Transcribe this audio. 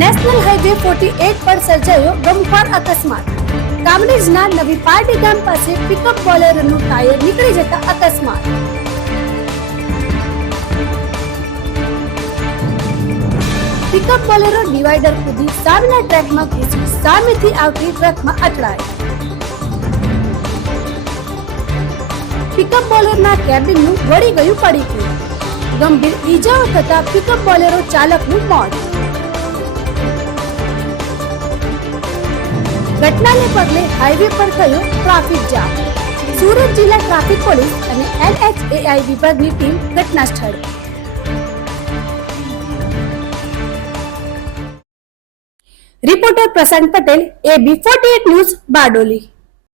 National highway forty eight પર સર્જાયો ગમખ્વાર અકસ્માત. કામરેજના નવી પાર્ટી ગામ પાસે પિકઅપ બોલેરોનું ટાયર નીકળી જતા અકસ્માત. પિકઅપ બોલેરો ડિવાઈડર કૂદી સામેના ટ્રેકમાં ઘૂસી સામેથી આવતી ટ્રકમાં અથડાઈ પિકઅપ બોલેરોના કેબિનનું વળી ગયું પડી ગયું ગંભીર ઈજાઓ થતા પિકઅપ બોલેરો ચાલકનું મોત. ઘટનાને પગલે હાઈવે પર થયો ટ્રાફિક જામ સુરત જિલ્લા ટ્રાફિક પોલીસ અને એનએચએઆઈ વિભાગની ટીમ ઘટના સ્થળે. Reporter Prashant Patel A B forty eight news Bardoli.